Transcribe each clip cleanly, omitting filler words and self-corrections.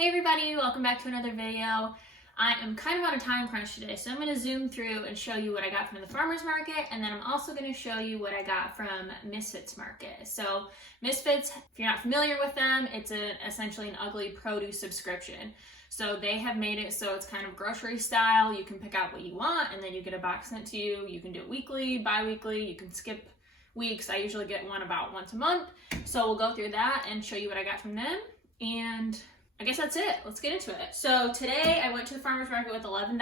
Hey everybody, welcome back to another video. I am kind of on a time crunch today, so I'm going to zoom through and show you what I got from the farmer's market, and then I'm also going to show you what I got from Misfits Market. So Misfits, if you're not familiar with them, it's essentially an ugly produce subscription. So they have made it so it's kind of grocery style. You can pick out what you want and then you get a box sent to you. You can do it weekly, bi-weekly, you can skip weeks. I usually get one about once a month. So we'll go through that and show you what I got from them. And I guess that's it. Let's get into it. So today I went to the farmer's market with $11 and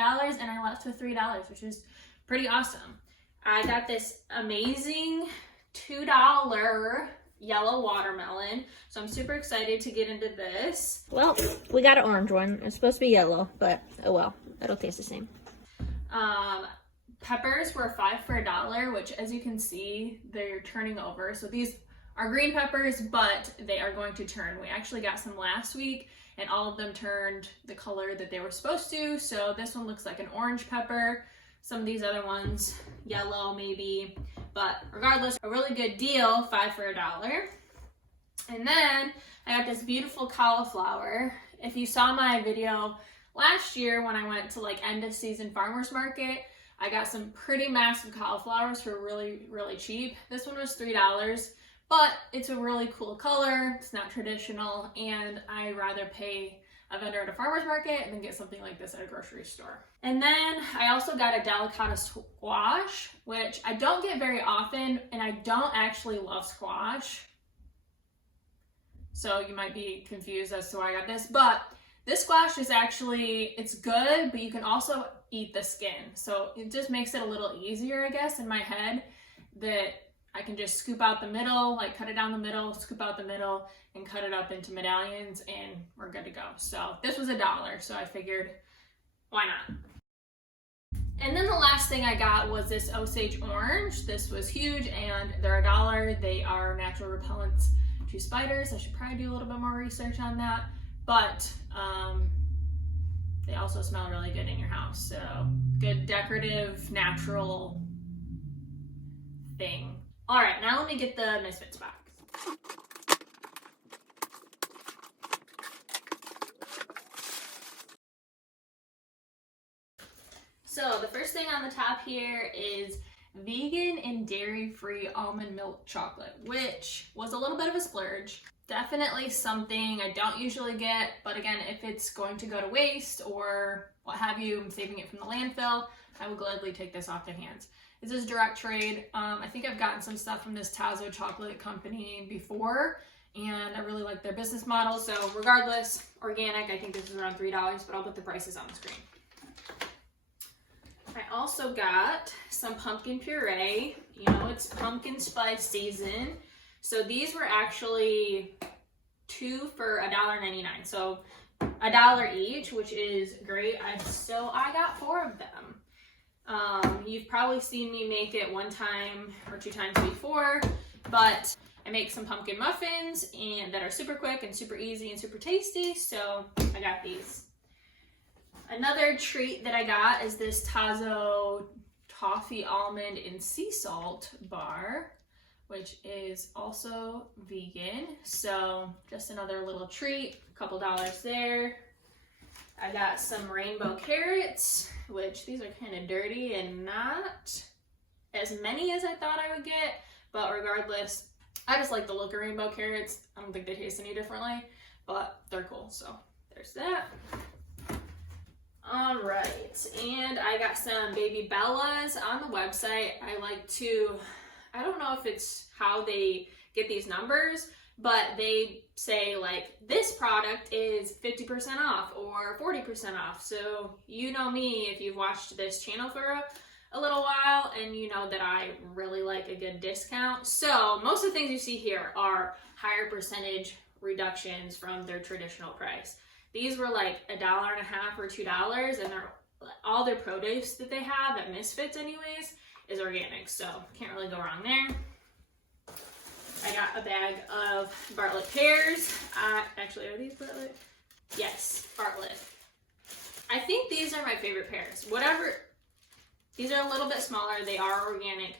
I left with $3, which is pretty awesome. I got this amazing $2 yellow watermelon. So I'm super excited to get into this. Well, we got an orange one. It's supposed to be yellow, but oh well, it'll taste the same. Peppers were 5 for $1, which as you can see, they're turning over. So these are green peppers, but they are going to turn. We actually got some last week and all of them turned the color that they were supposed to. So this one looks like an orange pepper. Some of these other ones, yellow maybe, but regardless, a really good deal, 5 for $1. And then I got this beautiful cauliflower. If you saw my video last year when I went to like end of season farmer's market, I got some pretty massive cauliflowers for really, really cheap. This one was $3. But it's a really cool color, it's not traditional, and I'd rather pay a vendor at a farmer's market than get something like this at a grocery store. And then I also got a delicata squash, which I don't get very often, and I don't actually love squash. So you might be confused as to why I got this, but this squash is actually, it's good, but you can also eat the skin. So it just makes it a little easier, I guess, in my head that I can just scoop out the middle, like cut it down the middle, scoop out the middle, and cut it up into medallions, and we're good to go. So this was $1, so I figured, why not? And then the last thing I got was this Osage orange. This was huge, and they're $1. They are natural repellents to spiders. I should probably do a little bit more research on that, but they also smell really good in your house. So good decorative, natural thing. All right, now let me get the Misfits box. So the first thing on the top here is vegan and dairy-free almond milk chocolate, which was a little bit of a splurge. Definitely something I don't usually get, but again, if it's going to go to waste or what have you, I'm saving it from the landfill, I would gladly take this off their hands. This is direct trade. I think I've gotten some stuff from this Tazo chocolate company before, and I really like their business model. So regardless, organic, I think this is around $3, but I'll put the prices on the screen. I also got some pumpkin puree. You know, it's pumpkin spice season. So these were actually 2 for $1.99. So $1 each, which is great. I got 4 of them. You've probably seen me make it 1 time or 2 times before, but I make some pumpkin muffins and that are super quick and super easy and super tasty, so I got these. Another treat that I got is this Tazo toffee almond and sea salt bar, which is also vegan, so just another little treat, a couple dollars there. I got some rainbow carrots, which these are kind of dirty and not as many as I thought I would get, but regardless, I just like the look of rainbow carrots. I don't think they taste any differently, but they're cool, so there's that. All right, and I got some Baby Bellas on the website. I don't know if it's how they get these numbers, but they say like this product is 50% off or 40% off. So you know me, if you've watched this channel for a little while, and you know that I really like a good discount. So most of the things you see here are higher percentage reductions from their traditional price. These were like $1.50 or $2, and all their produce that they have at Misfits anyways is organic, so can't really go wrong there. I got a bag of Bartlett pears. Actually, are these Bartlett? Yes, Bartlett. I think these are my favorite pears. These are a little bit smaller. They are organic,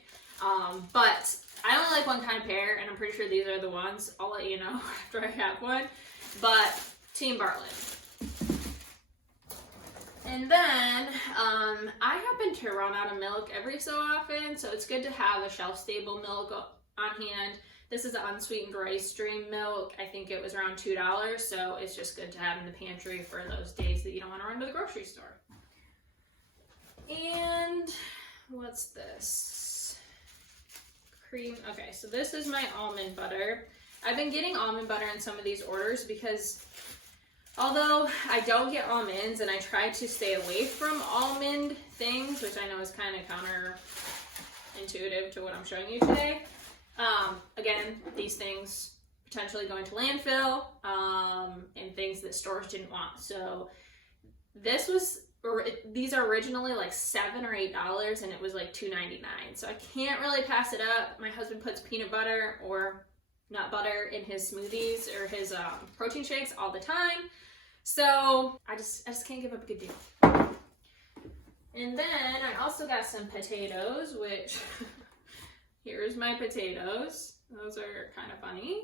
but I only like one kind of pear, and I'm pretty sure these are the ones. I'll let you know after I have one. But Team Bartlett. And then I happen to run out of milk every so often, so it's good to have a shelf-stable milk on hand. This is unsweetened rice stream milk. I think it was around $2, so it's just good to have in the pantry for those days that you don't want to run to the grocery store. And what's this? Cream. Okay, so this is my almond butter. I've been getting almond butter in some of these orders because although I don't get almonds and I try to stay away from almond things, which I know is kind of counterintuitive to what I'm showing you today. Again, these things potentially going to landfill and things that stores didn't want. So these are originally like $7 or $8 and it was like $2.99. So I can't really pass it up. My husband puts peanut butter or nut butter in his smoothies or his protein shakes all the time. So I just can't give up a good deal. And then I also got some potatoes, which here's my potatoes. Those are kind of funny.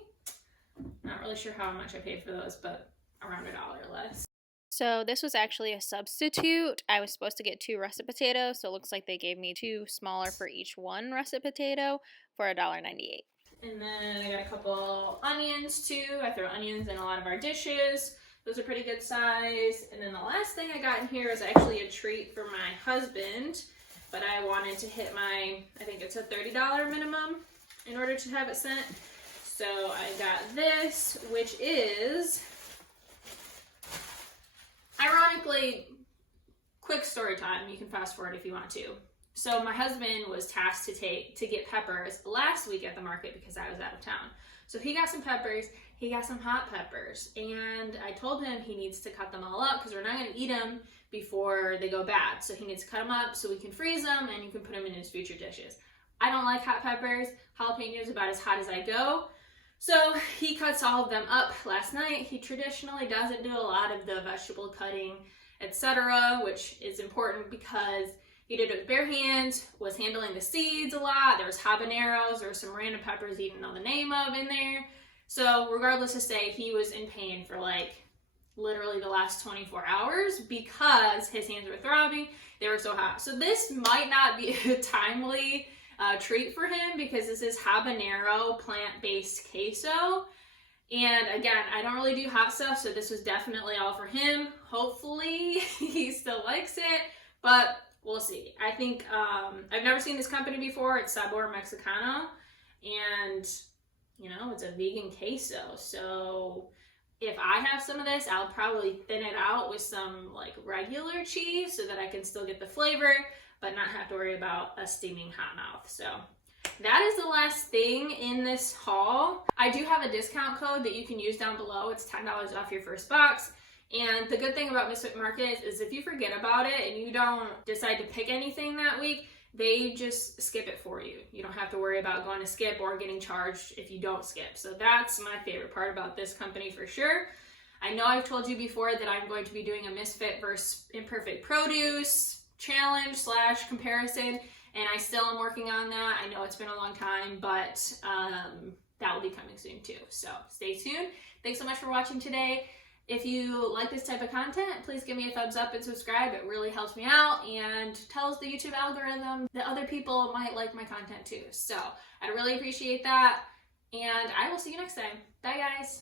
Not really sure how much I paid for those, but around $1 less. So this was actually a substitute. I was supposed to get 2 russet potatoes, so it looks like they gave me 2 smaller for each one russet potato for $1.98. And then I got a couple onions too. I throw onions in a lot of our dishes. Those are pretty good size. And then the last thing I got in here is actually a treat for my husband, but I wanted to hit my, I think it's a $30 minimum in order to have it sent. So I got this, which is, ironically, quick story time. You can fast forward if you want to. So my husband was tasked to get peppers last week at the market because I was out of town. So he got some peppers, he got some hot peppers, and I told him he needs to cut them all up because we're not going to eat them before they go bad. So he needs to cut them up so we can freeze them and you can put them in his future dishes. I don't like hot peppers. Jalapeno is about as hot as I go. So he cuts all of them up last night. He traditionally doesn't do a lot of the vegetable cutting, etc., which is important because he did it with bare hands, was handling the seeds a lot. There was habaneros, there were some random peppers he didn't know the name of in there. So regardless to say, he was in pain for like literally the last 24 hours because his hands were throbbing. They were so hot. So this might not be a timely treat for him because this is habanero plant-based queso. And again, I don't really do hot stuff, so this was definitely all for him. Hopefully he still likes it, but we'll see. I think, I've never seen this company before. It's Sabor Mexicano, and you know, it's a vegan queso. So if I have some of this, I'll probably thin it out with some like regular cheese so that I can still get the flavor, but not have to worry about a steaming hot mouth. So that is the last thing in this haul. I do have a discount code that you can use down below. It's $10 off your first box. And the good thing about Misfit Market is if you forget about it and you don't decide to pick anything that week, they just skip it for you. You don't have to worry about going to skip or getting charged if you don't skip. So that's my favorite part about this company for sure. I know I've told you before that I'm going to be doing a Misfit versus Imperfect Produce challenge / comparison, and I still am working on that. I know it's been a long time, but that will be coming soon too. So stay tuned. Thanks so much for watching today. If you like this type of content, please give me a thumbs up and subscribe. It really helps me out and tells the YouTube algorithm that other people might like my content too. So I'd really appreciate that. And I will see you next time. Bye guys.